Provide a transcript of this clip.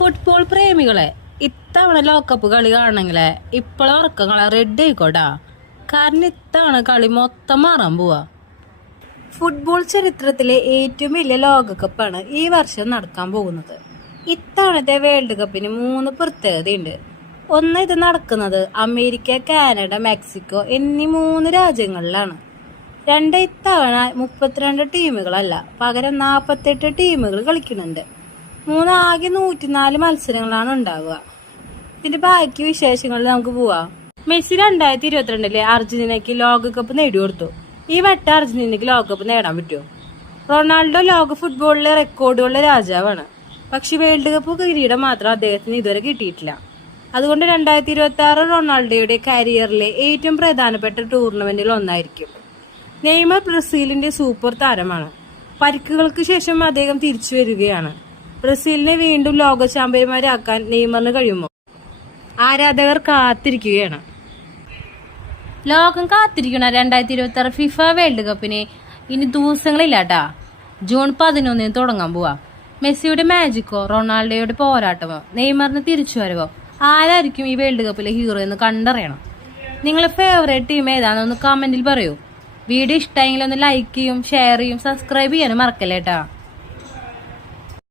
Football പ്രേമികളെ ഇത്തവണ ലോകകപ്പ് കളി കാണണമെങ്കിലേ ഇപ്പോഴും ഉറക്കങ്ങളെ റെഡി ആയിക്കോട്ടാ. കാരണം ഇത്തവണ കളി മൊത്തം മാറാൻ പോവാ. ഫുട്ബോൾ ചരിത്രത്തിലെ ഏറ്റവും വലിയ ലോകകപ്പാണ് ഈ വർഷം നടക്കാൻ പോകുന്നത്. ഇത്തവണത്തെ വേൾഡ് കപ്പിന് 3 പ്രത്യേകതയുണ്ട്. ഒന്ന്, ഇത് നടക്കുന്നത് അമേരിക്ക, കാനഡ, മെക്സിക്കോ എന്നീ 3 രാജ്യങ്ങളിലാണ്. 2, ഇത്തവണ 32 ടീമുകളല്ല, പകരം 48 ടീമുകൾ കളിക്കുന്നുണ്ട്. 3, ആകെ 104 മത്സരങ്ങളാണ് ഉണ്ടാവുക. ഇതിന്റെ ബാക്കി വിശേഷങ്ങളിൽ നമുക്ക് പോവാം. മെസ്സി 2022 അർജന്റീനയ്ക്ക് ലോകകപ്പ് നേടിക്കൊടുത്തു. ഈ വട്ടം അർജന്റീനയ്ക്ക് ലോകകപ്പ് നേടാൻ പറ്റുമോ? റൊണാൾഡോ ലോക ഫുട്ബോളിലെ റെക്കോർഡുകളുടെ രാജാവാണ്. പക്ഷെ വേൾഡ് കപ്പ് കിരീടം മാത്രം അദ്ദേഹത്തിന് ഇതുവരെ കിട്ടിയിട്ടില്ല. അതുകൊണ്ട് 2026 റൊണാൾഡോയുടെ കരിയറിലെ ഏറ്റവും പ്രധാനപ്പെട്ട ടൂർണമെന്റിൽ ഒന്നായിരിക്കും. നെയ്മർ ബ്രസീലിന്റെ സൂപ്പർ താരമാണ്. പരിക്കുകൾക്ക് ശേഷം അദ്ദേഹം തിരിച്ചു വരികയാണ്. ബ്രസീലിനെ വീണ്ടും ലോക ചാമ്പ്യന്മാരാക്കാൻ നെയ്മറിന് കഴിയുമോ? ആരാധകർ കാത്തിരിക്കുകയാണ്. ലോകം കാത്തിരിക്കുന്ന 2026 ഫിഫ വേൾഡ് കപ്പിന് ഇനി ദിവസങ്ങളില്ലാട്ടാ. ജൂൺ 11 തുടങ്ങാൻ പോവാ. മെസ്സിയുടെ മാജിക്കോ, റൊണാൾഡോയുടെ പോരാട്ടമോ, നെയ്മറിന് തിരിച്ചുവരവോ, ആരായിരിക്കും ഈ വേൾഡ് കപ്പിലെ ഹീറോ എന്ന് കണ്ടറിയണം. നിങ്ങളുടെ ഫേവറേറ്റ് ടീം ഏതാണെന്ന് കമന്റിൽ പറയൂ. വീഡിയോ ഇഷ്ടമെങ്കിൽ ഒന്ന് ലൈക്ക് ചെയ്യും, ഷെയർ ചെയ്യും, സബ്സ്ക്രൈബ് ചെയ്യാനും മറക്കല്ലേട്ടാ.